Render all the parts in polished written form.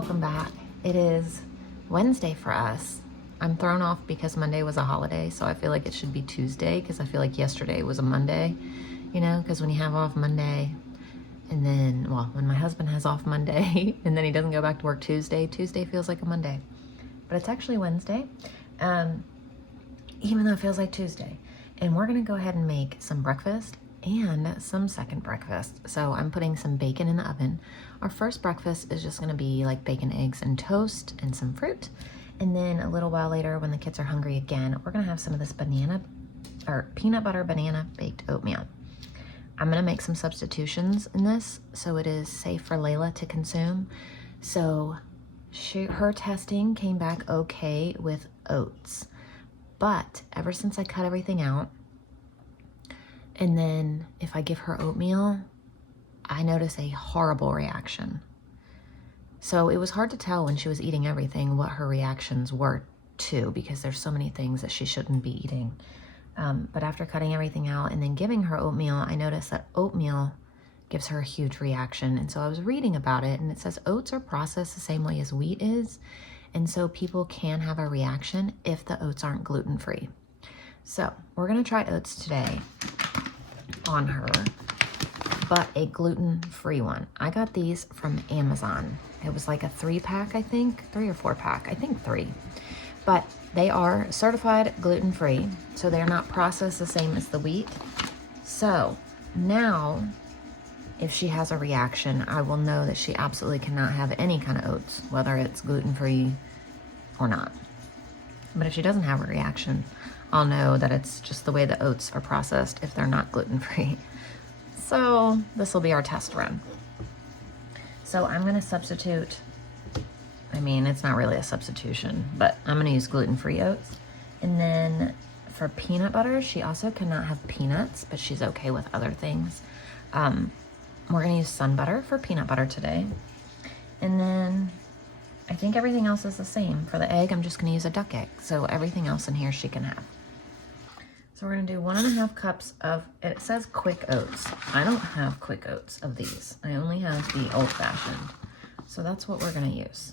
welcome back. It is Wednesday for us. I'm thrown off because Monday was a holiday, so I feel like it should be Tuesday because I feel like yesterday was a Monday, you know, because when you have off Monday and then, well, when my husband has off Monday and then he doesn't go back to work Tuesday feels like a Monday. But it's actually Wednesday, even though it feels like Tuesday. And we're gonna go ahead and make some breakfast and some second breakfast. So I'm putting some bacon in the oven. Our first breakfast is just gonna be like bacon, eggs, and toast and some fruit. And then a little while later, when the kids are hungry again, we're gonna have some of this peanut butter banana baked oatmeal. I'm gonna make some substitutions in this so it is safe for Layla to consume. So her testing came back okay with oats, but ever since I cut everything out, and then if I give her oatmeal, I notice a horrible reaction. So it was hard to tell when she was eating everything what her reactions were to, because there's so many things that she shouldn't be eating. But after cutting everything out and then giving her oatmeal, I noticed that oatmeal gives her a huge reaction. And so I was reading about it, and it says oats are processed the same way as wheat is. And so people can have a reaction if the oats aren't gluten-free. So we're gonna try oats today on her, but a gluten-free one. I got these from Amazon. It was like a 3-pack, I think, 3 or 4-pack, I think 3. But they are certified gluten-free, so they're not processed the same as the wheat. So now, if she has a reaction, I will know that she absolutely cannot have any kind of oats, whether it's gluten-free or not. But if she doesn't have a reaction, I'll know that it's just the way the oats are processed if they're not gluten-free. So this will be our test run. So I'm gonna substitute, I mean, it's not really a substitution, but I'm gonna use gluten-free oats. And then for peanut butter, she also cannot have peanuts, but she's okay with other things. We're gonna use sun butter for peanut butter today. And then I think everything else is the same. For the egg, I'm just gonna use a duck egg. So everything else in here she can have. So we're gonna do 1.5 cups of, it says quick oats. I don't have quick oats of these. I only have the old fashioned. So that's what we're gonna use.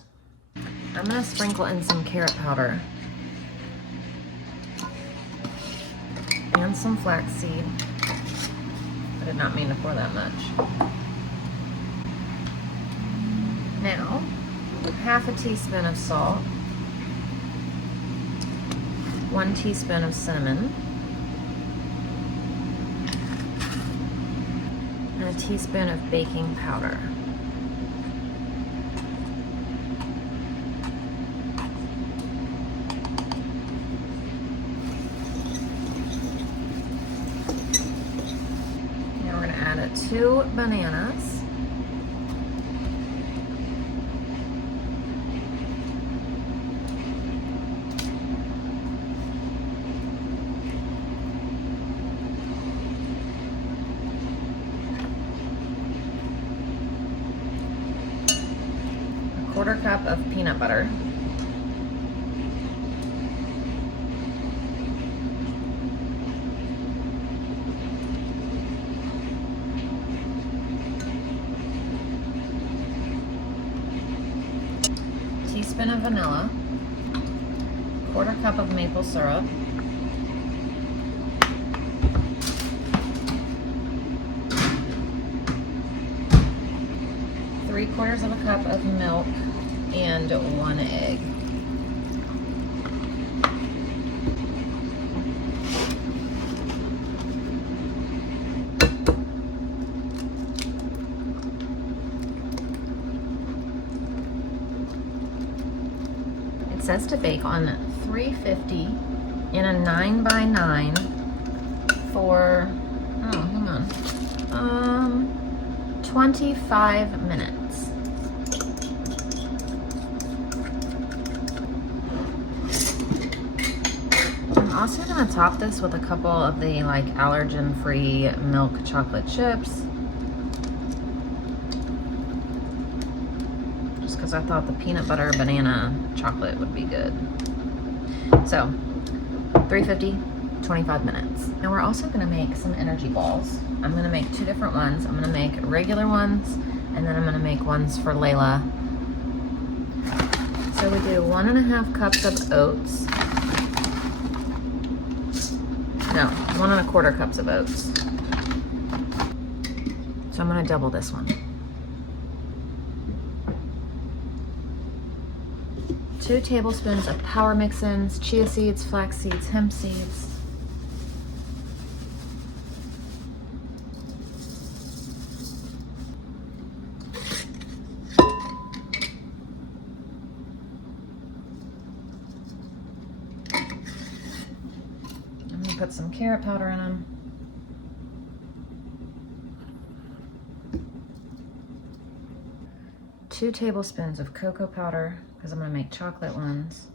I'm gonna sprinkle in some carrot powder and some flaxseed. I did not mean to pour that much. Now, 1/2 teaspoon of salt, 1 teaspoon of cinnamon, and a teaspoon of baking powder. Now we're going to add 2 bananas. A 1/4 cup of peanut butter. Teaspoon of vanilla, 1/4 cup of maple syrup, ¾ of a cup of milk, and 1 egg. It says to bake on 350 in a 9x9 for, 25 minutes. I'm also gonna top this with a couple of the like allergen-free milk chocolate chips. Just because I thought the peanut butter banana chocolate would be good. So 350, 25 minutes. And we're also gonna make some energy balls. I'm gonna make 2 different ones. I'm gonna make regular ones, and then I'm gonna make ones for Layla So we do 1.5 cups of oats. No, 1.25 cups of oats. So I'm gonna double this one. 2 tablespoons of power mix-ins, chia seeds, flax seeds, hemp seeds. I'm gonna put some carrot powder in them. Two tablespoons of cocoa powder, because I'm going to make chocolate ones.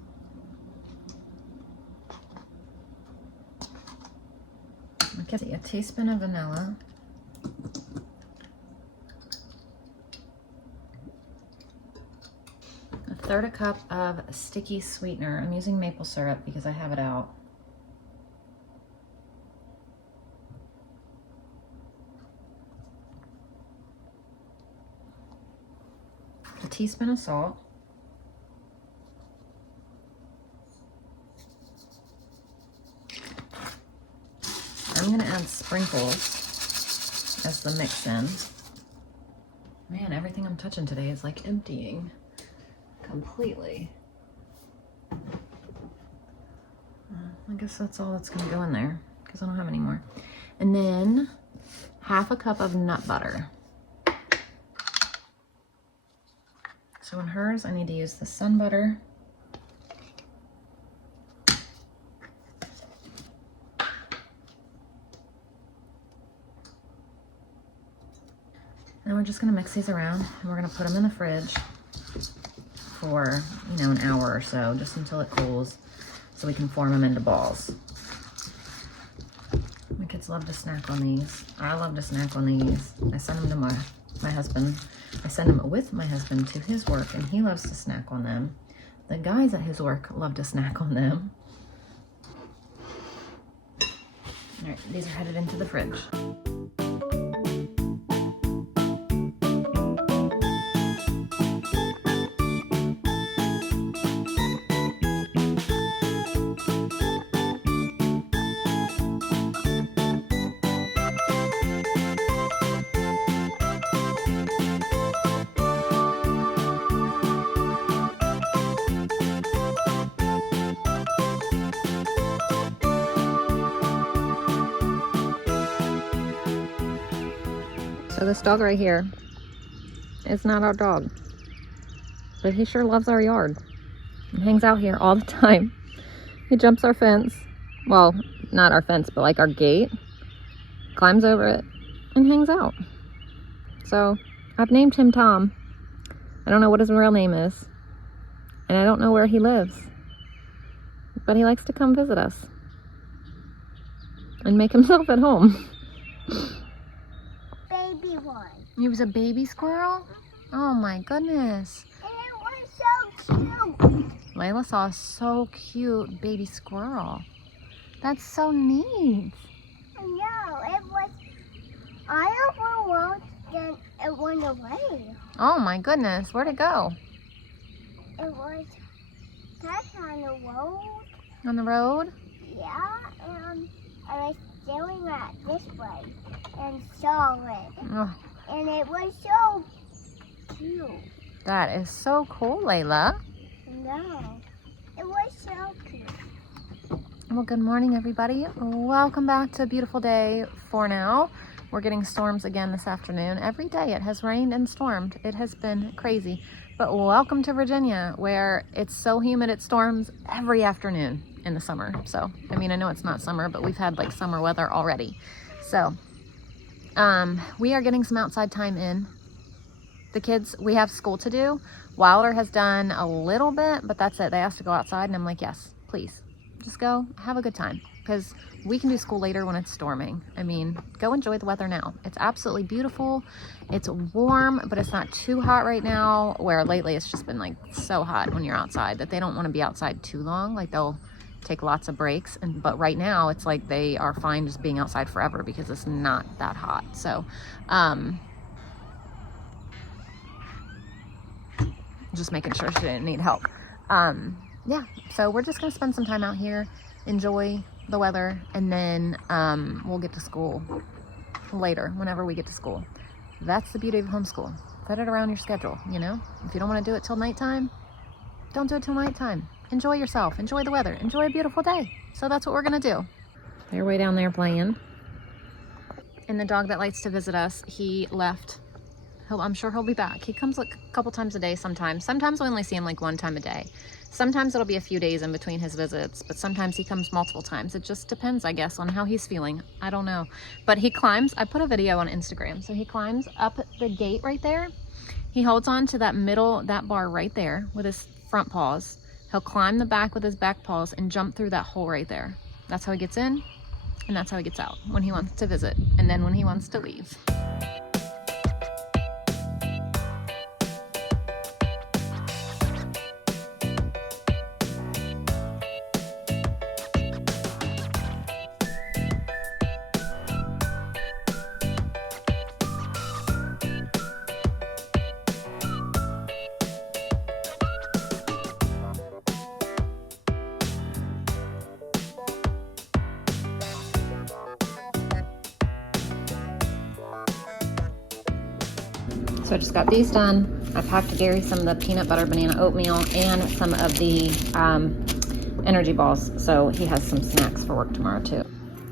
A teaspoon of vanilla. A 1/3 cup of sticky sweetener. I'm using maple syrup because I have it out. A teaspoon of salt. I'm gonna add sprinkles as the mix-in. Man, everything I'm touching today is like emptying completely. I guess that's all that's gonna go in there because I don't have any more. And then 1/2 cup of nut butter. So in hers, I need to use the sun butter. And we're just gonna mix these around and we're gonna put them in the fridge for, an hour or so, just until it cools, so we can form them into balls. My kids love to snack on these. I love to snack on these. I send them to my husband. I send them with my husband to his work, and he loves to snack on them. The guys at his work love to snack on them. All right, these are headed into the fridge. So this dog right here is not our dog, but he sure loves our yard and hangs out here all the time. He jumps our fence, well, not our fence, but like our gate, climbs over it and hangs out. So I've named him Tom. I don't know what his real name is, and I don't know where he lives, but he likes to come visit us and make himself at home. Baby one. He was a baby squirrel? Oh my goodness. And it was so cute. Layla saw a so cute baby squirrel. That's so neat. I know. It was. I overlooked and it went away. Oh my goodness. Where'd it go? It was that's on the road. On the road? Yeah, and I was staring at this way and saw it. Oh, And it was so cute. that is so cool, Layla. No, it was so cute. Well, good morning, everybody. Welcome back to a beautiful day for now. We're getting storms again this afternoon. Every day it has rained and stormed. It has been crazy. But welcome to Virginia, where it's so humid it storms every afternoon in the summer. So, I mean, I know it's not summer, but we've had like summer weather already. So, we are getting some outside time in. The kids, we have school to do. Wilder has done a little bit, but that's it. They asked to go outside, and I'm like, yes, please. Just go have a good time, because we can do school later when it's storming. I mean, go enjoy the weather now. It's absolutely beautiful. It's warm, but it's not too hot right now, where lately it's just been like so hot when you're outside that they don't want to be outside too long. Like they'll take lots of breaks, but right now it's like they are fine just being outside forever because it's not that hot. So just making sure she didn't need help. Yeah, so we're just gonna spend some time out here, enjoy the weather, and then we'll get to school later, whenever we get to school. That's the beauty of homeschool. Fit it around your schedule, you know? If you don't want to do it till nighttime, don't do it till nighttime. Enjoy yourself, enjoy the weather, enjoy a beautiful day. So that's what we're gonna do. They're way down there playing. And the dog that likes to visit us, he left. I'm sure he'll be back. He comes like a couple times a day sometimes. Sometimes we only see him like one time a day. Sometimes it'll be a few days in between his visits, but sometimes he comes multiple times. It just depends, I guess, on how he's feeling. I don't know. But he climbs. I put a video on Instagram. So he climbs up the gate right there. He holds on to that bar right there with his front paws. He'll climb the back with his back paws and jump through that hole right there. That's how he gets in, and that's how he gets out when he wants to visit, and then when he wants to leave. So I just got these done. I packed Gary some of the peanut butter banana oatmeal and some of the energy balls. So he has some snacks for work tomorrow too.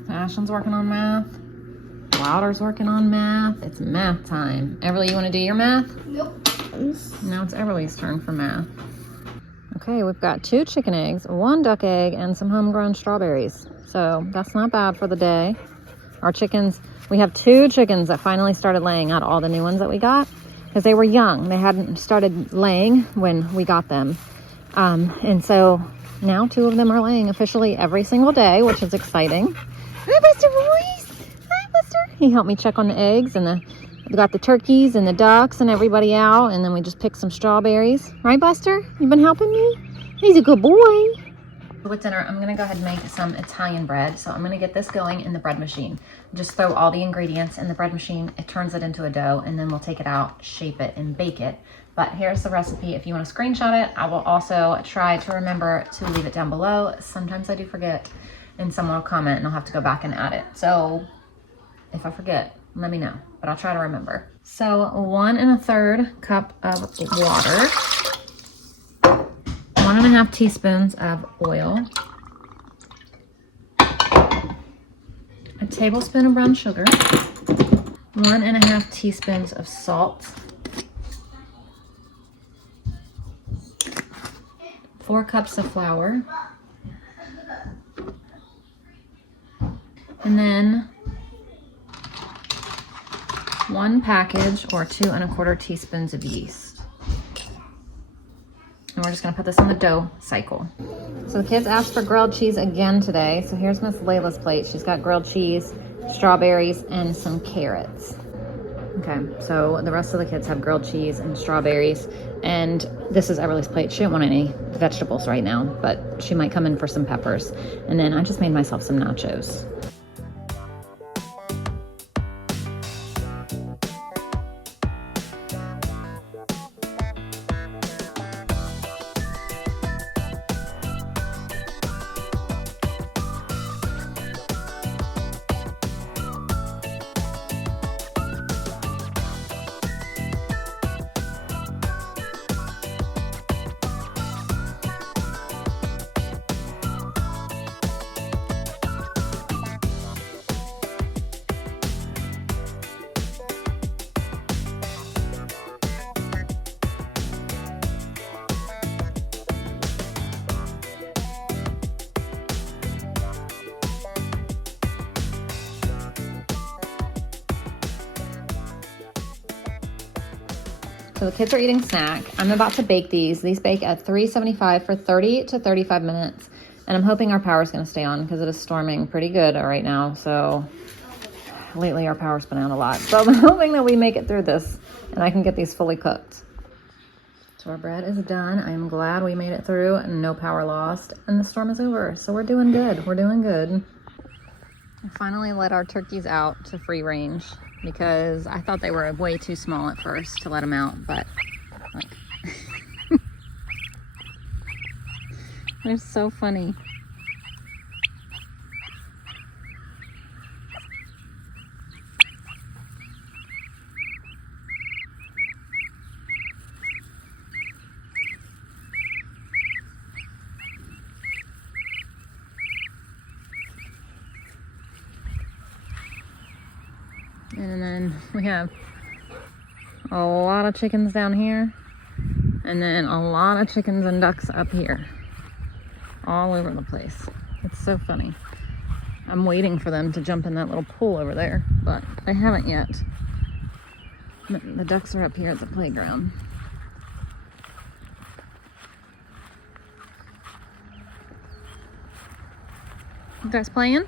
Ashton's working on math. Wilder's working on math. It's math time. Everly, you want to do your math? Nope. Now it's Everly's turn for math. Okay, we've got 2 chicken eggs, 1 duck egg, and some homegrown strawberries. So that's not bad for the day. Our chickens, we have 2 chickens that finally started laying out all the new ones that we got. Because they were young. They hadn't started laying when we got them. And so now 2 of them are laying officially every single day, which is exciting. Hi, Buster boys. Hi, Buster. He helped me check on the eggs, and we got the turkeys and the ducks and everybody out. And then we just picked some strawberries. Right, Buster? You been helping me? He's a good boy. With dinner, I'm gonna go ahead and make some Italian bread. So I'm gonna get this going in the bread machine. Just throw all the ingredients in the bread machine. It turns it into a dough, and then we'll take it out, shape it, and bake it. But here's the recipe if you want to screenshot it. I will also try to remember to leave it down below. Sometimes I do forget, and someone will comment, and I'll have to go back and add it. So if I forget, let me know, but I'll try to remember. So 1 1/3 cup of water. 1 1/2 teaspoons of oil, a tablespoon of brown sugar, 1 1/2 teaspoons of salt, 4 cups of flour, and then 1 package or 2 1/4 teaspoons of yeast. And we're just gonna put this on the dough cycle. So the kids asked for grilled cheese again today. So here's Miss Layla's plate. She's got grilled cheese, strawberries, and some carrots. Okay, so the rest of the kids have grilled cheese and strawberries. And this is Everly's plate. She didn't want any vegetables right now, but she might come in for some peppers. And then I just made myself some nachos. So the kids are eating snack. I'm about to bake these. These bake at 375 for 30 to 35 minutes. And I'm hoping our power is going to stay on because it is storming pretty good right now. So lately our power's been out a lot. So I'm hoping that we make it through this and I can get these fully cooked. So our bread is done. I am glad we made it through and no power lost. And the storm is over. So we're doing good. We're doing good. I finally let our turkeys out to free range because I thought they were way too small at first to let them out, but like They're so funny. And then we have a lot of chickens down here, and then a lot of chickens and ducks up here, all over the place. It's so funny. I'm waiting for them to jump in that little pool over there, but they haven't yet. The ducks are up here at the playground. You guys playing?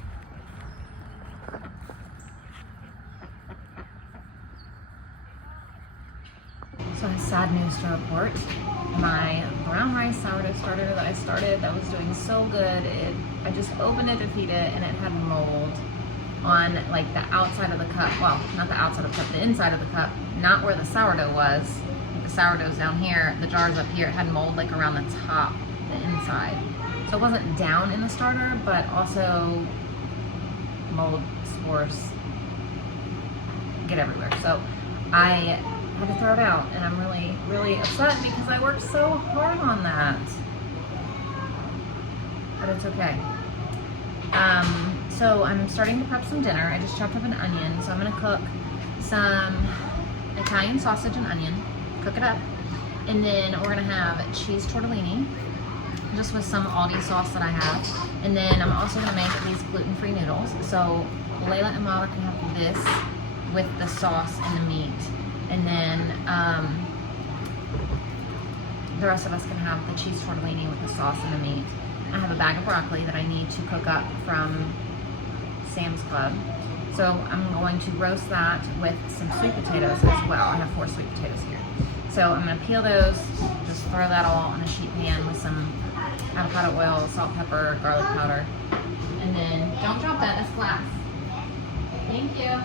So I have sad news to report. My brown rice sourdough starter that I started that was doing so good, I just opened it to feed it and it had mold on like the outside of the cup. Well, not the outside of the cup, the inside of the cup, not where the sourdough was. The sourdough's down here, the jar's up here. It had mold like around the top, the inside. So it wasn't down in the starter, but also mold spores get everywhere. So I had to throw it out, and I'm really, really upset because I worked so hard on that. But it's okay. So I'm starting to prep some dinner. I just chopped up an onion, so I'm gonna cook some Italian sausage and onion, cook it up, and then we're gonna have cheese tortellini, just with some Aldi sauce that I have. And then I'm also gonna make these gluten-free noodles. So Layla and Mala can have this with the sauce and the meat. And then the rest of us can have the cheese tortellini with the sauce and the meat. I have a bag of broccoli that I need to cook up from Sam's Club. So I'm going to roast that with some sweet potatoes as well. I have 4 sweet potatoes here. So I'm gonna peel those, just throw that all on a sheet pan with some avocado oil, salt, pepper, garlic powder. And then, don't drop that, that's glass. Thank you.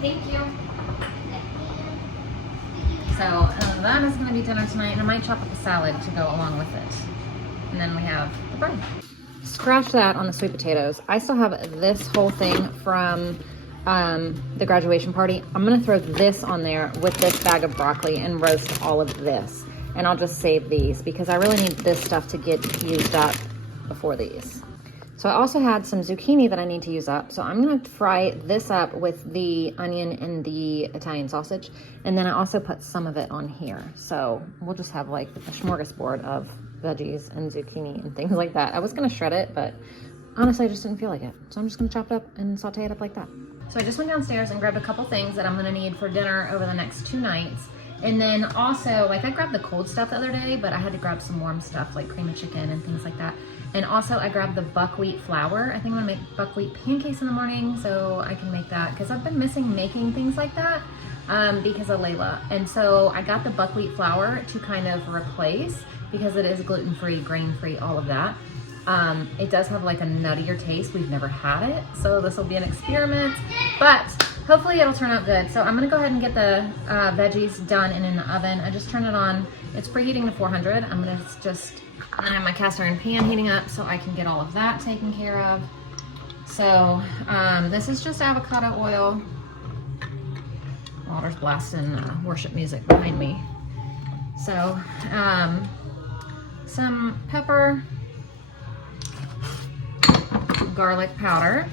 Thank you. So that is going to be dinner tonight, and I might chop up a salad to go along with it. And then we have the bread. Scratch that on the sweet potatoes. I still have this whole thing from the graduation party. I'm going to throw this on there with this bag of broccoli and roast all of this. And I'll just save these because I really need this stuff to get used up before these. So I also had some zucchini that I need to use up. So I'm gonna fry this up with the onion and the Italian sausage. And then I also put some of it on here. So we'll just have like a smorgasbord of veggies and zucchini and things like that. I was gonna shred it, but honestly, I just didn't feel like it. So I'm just gonna chop it up and saute it up like that. So I just went downstairs and grabbed a couple things that I'm gonna need for dinner over the next 2 nights. And then also, like I grabbed the cold stuff the other day, but I had to grab some warm stuff like cream of chicken and things like that. And also I grabbed the buckwheat flour. I think I'm gonna make buckwheat pancakes in the morning so I can make that because I've been missing making things like that because of Layla. And so I got the buckwheat flour to kind of replace because it is gluten-free, grain-free, all of that. It does have like a nuttier taste. We've never had it, so this will be an experiment, but hopefully it'll turn out good. So I'm gonna go ahead and get the veggies done and in the oven. I just turned it on. It's preheating to 400. I'm gonna have my cast iron pan heating up so I can get all of that taken care of. So this is just avocado oil. Water's blasting worship music behind me. So some pepper, garlic powder,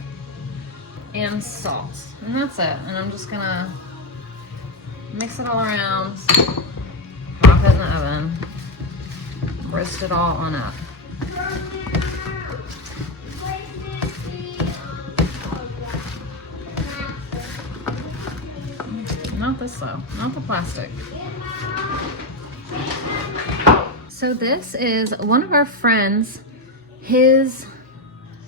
and salt, and that's it. And I'm just gonna mix it all around, pop it in the oven, roast it all on up. Not this though, not the plastic. So this is one of our friends, his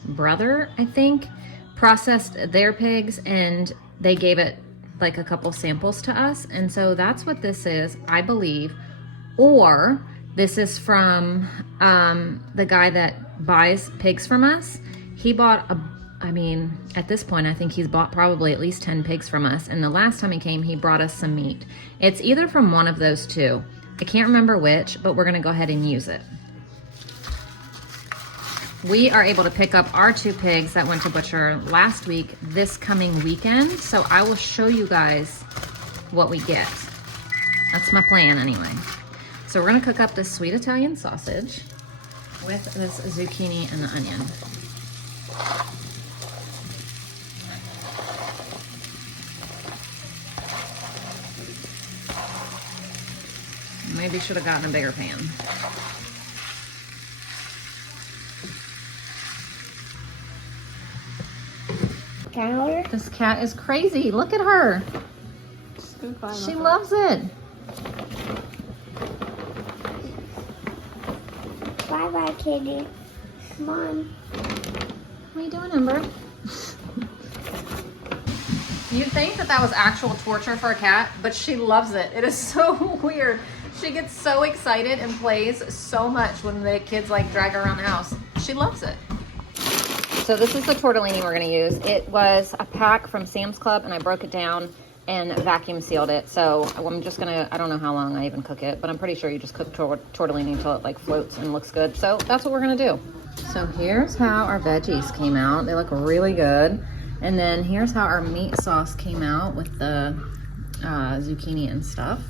brother, I think, processed their pigs and they gave it like a couple samples to us. And so that's what this is, I believe. Or this is from the guy that buys pigs from us. He bought I mean, at this point, I think he's bought probably at least 10 pigs from us. And the last time he came, he brought us some meat. It's either from one of those two. I can't remember which, but we're gonna go ahead and use it. We are able to pick up our 2 pigs that went to butcher last week this coming weekend. So I will show you guys what we get. That's my plan anyway. So we're gonna cook up this sweet Italian sausage with this zucchini and the onion. Maybe should have gotten a bigger pan. Can I hold her? This cat is crazy. Look at her. She loves it. Bye-bye, kitty. Come on. What are you doing, Ember? You'd think that was actual torture for a cat, but she loves it. It is so weird. She gets so excited and plays so much when the kids like drag her around the house. She loves it. So this is the tortellini we're gonna use. It was a pack from Sam's Club and I broke it down and vacuum sealed it. So I'm just gonna, I don't know how long I even cook it, but I'm pretty sure you just cook tortellini until it like floats and looks good. So that's what we're gonna do. So here's how our veggies came out. They look really good. And then here's how our meat sauce came out with the zucchini and stuff.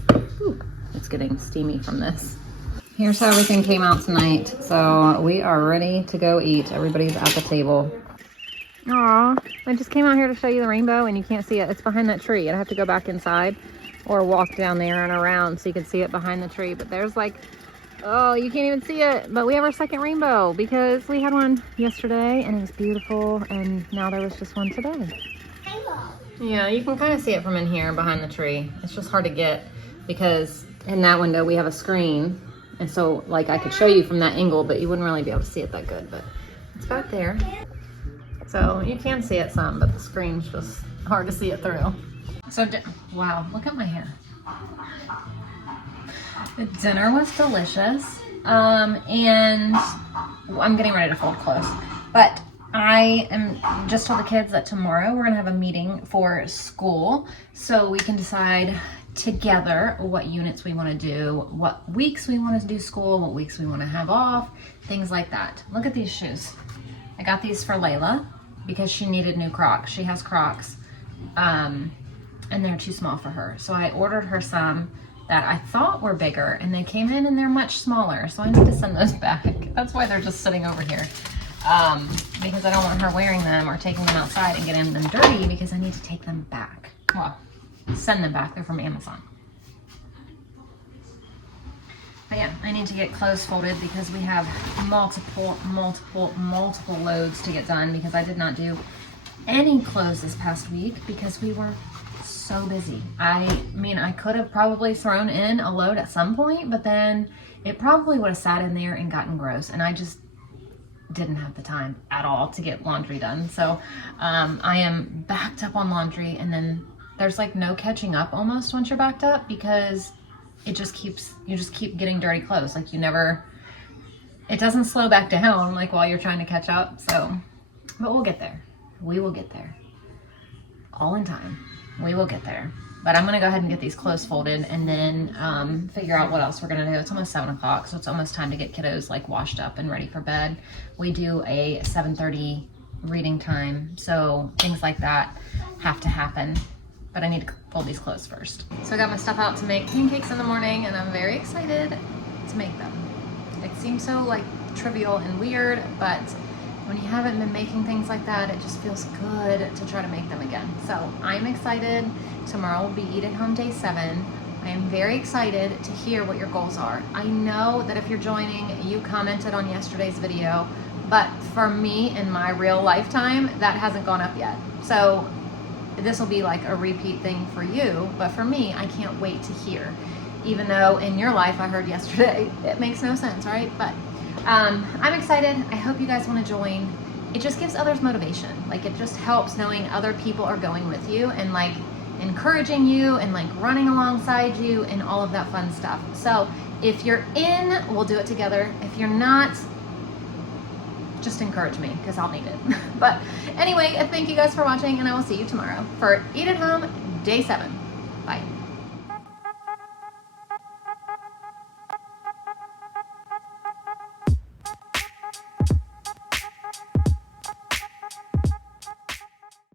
Ooh, it's getting steamy from this. Here's how everything came out tonight. So we are ready to go eat. Everybody's at the table. Aw, I just came out here to show you the rainbow and you can't see it. It's behind that tree. I'd have to go back inside or walk down there and around so you can see it behind the tree. But there's like, oh, you can't even see it. But we have our second rainbow because we had one yesterday and it was beautiful. And now there was just one today. Yeah, you can kind of see it from in here behind the tree. It's just hard to get because in that window we have a screen. And so like I could show you from that angle, but you wouldn't really be able to see it that good, but it's back there. So you can see it some, but the screen's just hard to see it through. So, wow, look at my hair. The dinner was delicious. And I'm getting ready to fold clothes, but I am just told the kids that tomorrow we're gonna have a meeting for school so we can decide together what units we want to do, what weeks we want to do school, what weeks we want to have off, things like that. Look at these shoes. I got these for Layla because she needed new Crocs. She has Crocs and they're too small for her. So I ordered her some that I thought were bigger and they came in and they're much smaller. So I need to send those back. That's why they're just sitting over here. Because I don't want her wearing them or taking them outside and getting them dirty because I need to take them back. Well, send them back. They're from Amazon. But yeah, I need to get clothes folded because we have multiple loads to get done because I did not do any clothes this past week because we were so busy. I mean, I could have probably thrown in a load at some point, but then it probably would have sat in there and gotten gross. And I just didn't have the time at all to get laundry done. So I am backed up on laundry and then there's like no catching up almost once you're backed up because you just keep getting dirty clothes. Like it doesn't slow back down like while you're trying to catch up. So, but we'll get there. We will get there. All in time. We will get there. But I'm gonna go ahead and get these clothes folded and then figure out what else we're gonna do. It's almost 7 o'clock, so it's almost time to get kiddos like washed up and ready for bed. We do a 7:30 reading time, so things like that have to happen. But I need to fold these clothes first. So I got my stuff out to make pancakes in the morning and I'm very excited to make them. It seems so like trivial and weird, but when you haven't been making things like that, it just feels good to try to make them again. So I'm excited. Tomorrow will be Eat at Home Day 7. I am very excited to hear what your goals are. I know that if you're joining, you commented on yesterday's video, but for me in my real lifetime, that hasn't gone up yet. So this will be like a repeat thing for you, but for me, I can't wait to hear. Even though in your life, I heard yesterday, it makes no sense, right? But I'm excited. I hope you guys want to join. It just gives others motivation. Like it just helps knowing other people are going with you and like encouraging you and like running alongside you and all of that fun stuff. So if you're in, we'll do it together. If you're not, just encourage me because I'll need it. But anyway, thank you guys for watching, and I will see you tomorrow for Eat at Home Day 7.